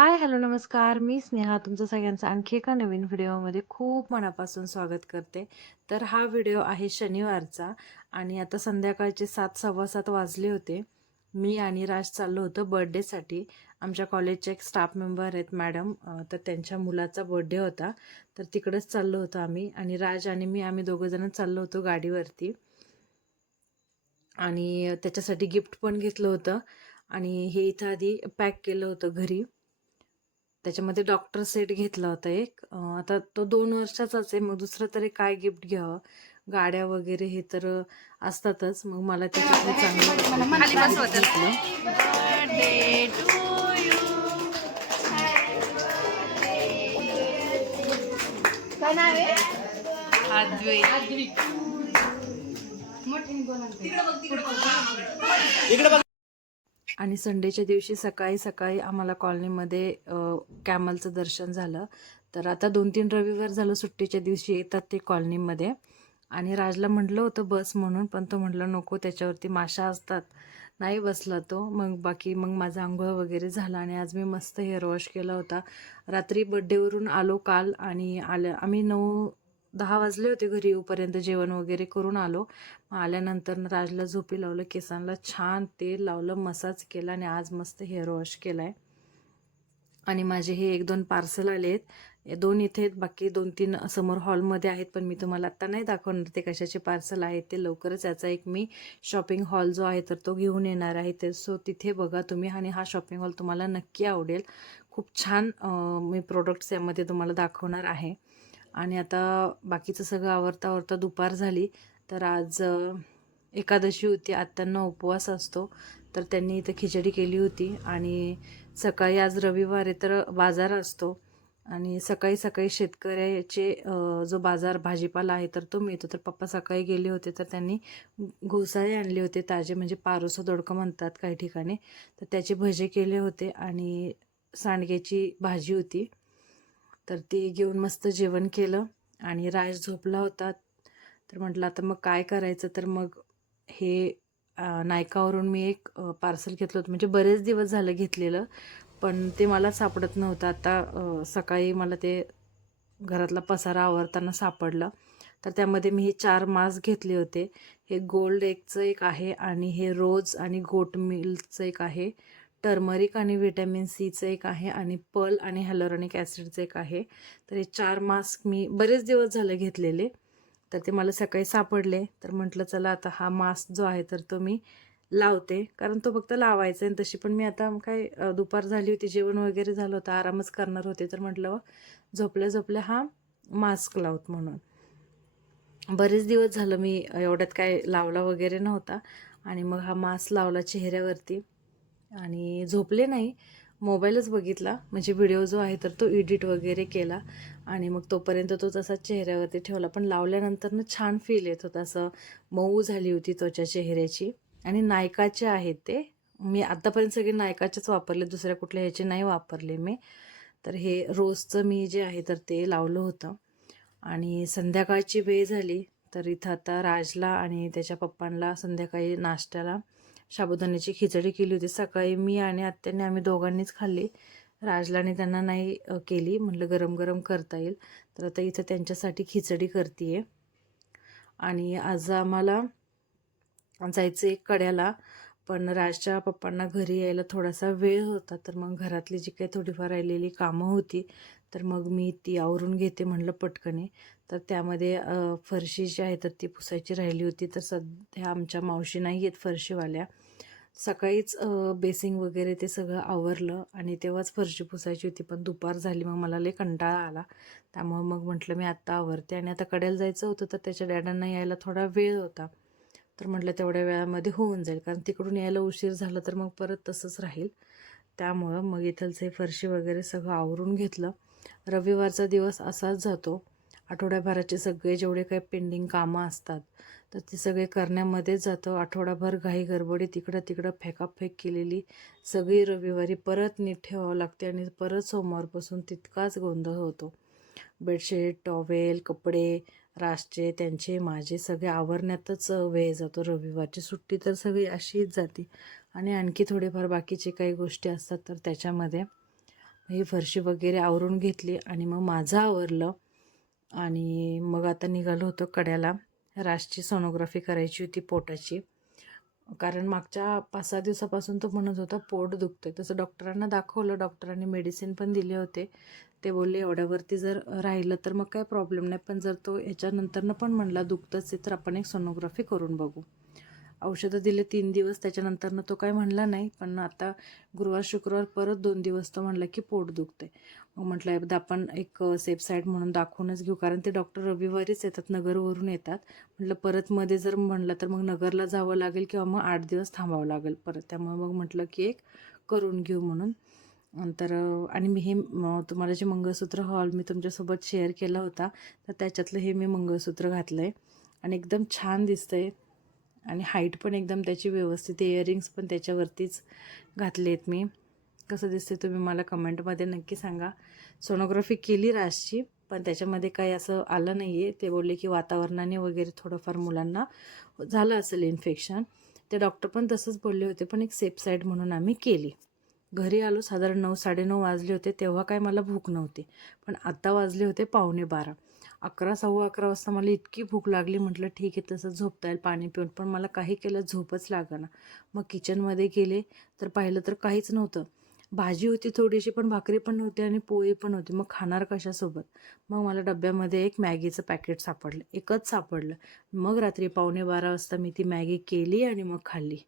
हाय, hello, नमस्कार. मी स्नेहा तुमचं सगळ्यांचं आणखी एका नवीन व्हिडिओमध्ये खूप मनापासून स्वागत करते. तर हा व्हिडिओ आहे शनिवारचा आणि आता संध्याकाळचे 7:15 वाजले होते. मी आणि राज चाललो होतो बर्थडेसाठी. आमच्या कॉलेजचे एक स्टाफ मेंबर आहेत मॅडम तर त्यांच्या मुलाचा बर्थडे होता. तर तिकडंच चाललो होतो आम्ही आणि राज आणि मी आम्ही दोघंजणं चाललो होतो गाडीवरती. आणि त्याच्यासाठी गिफ्ट पण घेतलं होतं आणि हे इथं आधी पॅक केलं होतं घरी. त्याच्यामध्ये डॉक्टर सेट घेतला होता एक. आता तो 2 वर्षाचाच आहे. मग दुसरं तरी काय गिफ्ट घ्यावं? गाड्या वगैरे हे तर असतातच. मग मला त्याच्यातलं चांगलं वाटलं. खाली आणि संडेच्या दिवशी सकाळी सकाळी आम्हाला कॉलनीमध्ये कॅमलचं दर्शन झालं. तर आता 2-3 रविवार झालं सुट्टीच्या दिवशी येतात ते कॉलनीमध्ये आणि राजला म्हटलं होतं बस म्हणून, पण तो म्हटलं नको त्याच्यावरती माशा असतात. नाही बसला तो. मग बाकी मग माझा आंघोळ वगैरे झाला आणि आज मी मस्त हेअर वॉश केला होता. रात्री बड्डेवरून आलो काल आणि आल्या आम्ही नऊ दहा वाजले होते घरी येऊपर्यंत जेवण वगैरे करून आलो. मग आल्यानंतर राजला झोपी लावलं, केसांना छान तेल लावलं, मसाज केला आणि आज मस्त हेअर वॉश केलाय. आणि माझे हे 1-2 पार्सल आले आहेत दोन इथे आहेत, बाकी 2-3 समोर हॉलमध्ये आहेत. पण मी तुम्हाला आत्ता नाही दाखवणार ते कशाचे पार्सल आहेत ते. लवकरच याचा एक मी शॉपिंग हॉल जो आहे तर तो घेऊन येणार आहे. तर सो तिथे बघा तुम्ही आणि हा शॉपिंग हॉल तुम्हाला नक्की आवडेल. खूप छान मी प्रोडक्ट्स यामध्ये तुम्हाला दाखवणार आहे. आणि आता बाकीचं सगळं आवरता-आवरता दुपार झाली. तर आज एकादशी होती. आत्यांना उपवास असतो. तर त्यांनी इथं खिचडी केली होती आणि सकाळी आज रविवार आहे तर बाजार असतो आणि सकाळी सकाळी शेतकऱ्याचे जो बाजार भाजीपाला आहे तर तो मिळतो. तर पप्पा सकाळी गेले होते तर त्यांनी घोसाळे आणले होते ताजे म्हणजे पारोसं दोडकं म्हणतात काही ठिकाणी. तर त्याचे भजे केले होते आणि सांडग्याची भाजी होती. तर ती घेऊन मस्त जेवण केलं आणि राज झोपला होता. तर म्हटलं आता मग काय करायचं? तर मग हे नायकावरून मी एक पार्सल घेतलं होतं. म्हणजे बरेच दिवस झालं घेतलेलं. पण ते मला सापडत नव्हतं. आता सकाळी मला ते घरातला पसारा आवरताना सापडलं. तर त्यामध्ये मी हे चार मास्क घेतले होते. हे गोल्ड एगचं एक आहे आणि हे रोज आणि गोट मिल्कचं एक आहे. टर्मरिक आणि व्हिटॅमिन सीचं एक आहे आणि पर्ल आणि हॅलोरॉनिक ॲसिडचं एक आहे. तर हे चार मास्क मी बरेच दिवस झाले घेतलेले. तर ते मला सकाळी सापडले. तर म्हटलं चला आता हा मास्क जो आहे तर तो मी लावते. कारण तो फक्त लावायचा आहे आणि तशी पण मी आता काय दुपार झाली होती, जेवण वगैरे झालं होतं, आरामच करणार होते. तर म्हटलं झोपल्या-झोपल्या हा मास्क लावत म्हणून. बरेच दिवस झालं मी एवढ्यात काय लावला वगैरे नव्हता आणि मग हा मास्क लावला चेहऱ्यावरती आणि झोपले नाही. मोबाईलच बघितला. म्हणजे व्हिडिओ जो आहे तर तो एडिट वगैरे केला आणि मग तोपर्यंत तो तसा चेहऱ्यावरती ठेवला. पण लावल्यानंतर ना छान फील येत होता. असं मऊ झाली होती त्वचा चेहऱ्याची आणि नायकाचे आहेत ते. मी आत्तापर्यंत सगळे नायकाचेच वापरले. दुसऱ्या कुठल्या ह्याचे नाही वापरले मी. तर हे रोजचं मी जे आहे तर ते लावलं होतं आणि संध्याकाळची वेळ झाली. तर इथं आता राजला आणि त्याच्या पप्पांना संध्याकाळी नाश्त्याला साबुदाण्याची खिचडी केली होती. सकाळी मी आणि आत्याने आम्ही दोघांनीच खाल्ली. राजलाने त्यांना नाही केली. म्हटलं गरम-गरम करता येईल. तर आता इथं त्यांच्यासाठी खिचडी करतीये. आणि आज आम्हाला जायचं आहे कड्याला. पण राजच्या पप्पांना घरी यायला थोडासा वेळ होता. तर मग घरातली जी काही थोडीफार राहिलेली कामं होती, तर मग मी ती आवरून घेते म्हटलं पटकने तर त्यामध्ये फरशी जी आहे तर ती पुसायची राहिली होती. तर सध्या आमच्या मावशी नाही आहेत फरशीवाल्या. सकाळीच बेसिंग वगैरे ते सगळं आवरलं आणि तेव्हाच फरशी पुसायची होती. पण दुपार झाली मग मला लई कंटाळा आला. त्यामुळं मग म्हटलं मी आत्ता आवरते आणि आता कड्याला जायचं होतं तर त्याच्या डॅडांना यायला थोडा वेळ होता. तर म्हटलं तेवढ्या वेळामध्ये होऊन जाईल. कारण तिकडून यायला उशीर झाला तर मग परत तसंच राहील. त्यामुळं मग इथलचं हे फरशी वगैरे सगळं आवरून घेतलं. रविवारचा दिवस असाच जातो. आठवड्याभराचे सगळे जेवढे काही पेंडिंग कामं असतात, तर ते सगळे करण्यामध्येच जातं. आठवडाभर घाई गरबडी तिकडं तिकडं फेकाफेक केलेली सगळी रविवारी परत नीट ठेवावं लागते आणि परत सोमवारपासून तितकाच गोंधळ होतो. बेडशीट, टॉवेल, कपडे, राजचे, त्यांचे, माझे सगळे आवरण्यातच वेळ जातो. रविवारची सुट्टी तर सगळी अशीच जाते आणि आणखी थोडेफार बाकीचे काही गोष्टी असतात तर त्याच्यामध्ये. ही फरशी वगैरे आवरून घेतली आणि मग माझं आवरलं. आणि मग आता निघालो होतो कड्याला. राशची सोनोग्राफी करायची होती पोटाची. कारण मागच्या पाच सहा दिवसापासून तो म्हणत होता पोट दुखतंय. तसं डॉक्टरांना दाखवलं. डॉक्टरांनी मेडिसिन पण दिले होते. ते बोलले एवढ्यावरती जर राहिलं तर मग काय प्रॉब्लेम नाही. पण जर तो याच्यानंतरनं पण म्हणला दुखतंच आहे तर आपण एक सोनोग्राफी करून बघू. औषधं दिले तीन दिवस त्याच्यानंतरनं तो काय म्हणला नाही पण आता गुरुवार शुक्रवार परत दोन दिवस तो म्हणला की पोट दुखते मग म्हटलं एकदा आपण एक सेफसाईड म्हणून दाखवूनच घेऊ कारण ते डॉक्टर रविवारीच येतात नगरवरून येतात. म्हटलं परत मध्ये जर म्हणलं तर मग नगरला जावं लागेल किंवा मग आठ दिवस थांबावं लागेल. परत त्यामुळे मग म्हटलं की एक करून घेऊ म्हणून. नंतर आणि मी हे तुम्हाला जे मंगळसूत्र हॉल मी तुमच्यासोबत शेअर केला होता तर त्याच्यातलं हे मी मंगळसूत्र घातलं आहे आणि एकदम छान दिसतं आहे आणि हाईट पण एकदम त्याची व्यवस्थित इयरिंग्स पण त्याच्यावरतीच घातले आहेत मी. कसं दिसते तुम्ही मला कमेंटमध्ये नक्की सांगा. सोनोग्राफी केली राजची पण त्याच्यामध्ये काही असं आलं नाही आहे ते बोलले की वातावरणाने वगैरे थोडंफार मुलांना झालं असेल इन्फेक्शन ते डॉक्टर पण तसंच बोलले होते पण एक सेफ साईड म्हणून आम्ही केली. घरी आलो साधारण नऊ साडेनऊ वाजले होते तेव्हा काय मला भूक नव्हती. पण आत्ता वाजले होते पावणे बारा. अकरा सव्वा अकरा वाजता मला इतकी भूक लागली. म्हटलं ठीक आहे तसं झोपता येईल पाणी पिऊन. पण मला काही केलं झोपच लागना. मग किचनमध्ये गेले तर पाहिलं तर काहीच नव्हतं. भाजी होती थोडीशी पण भाकरी पण नव्हती आणि पोळी पण होती. मग खाणार कशासोबत? मग मला डब्यामध्ये एक मॅगीचं पॅकेट सापडलं. एकच सापडलं. मग रात्री पावणे बारा वाजता मी ती मॅगी केली आणि मग खाल्ली.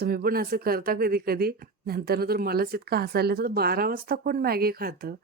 तुम्ही पण असं करता कधी कधी नंतर तर मलाच इतकं हसायला येतं. बारा वाजता कोण मॅगी खातं?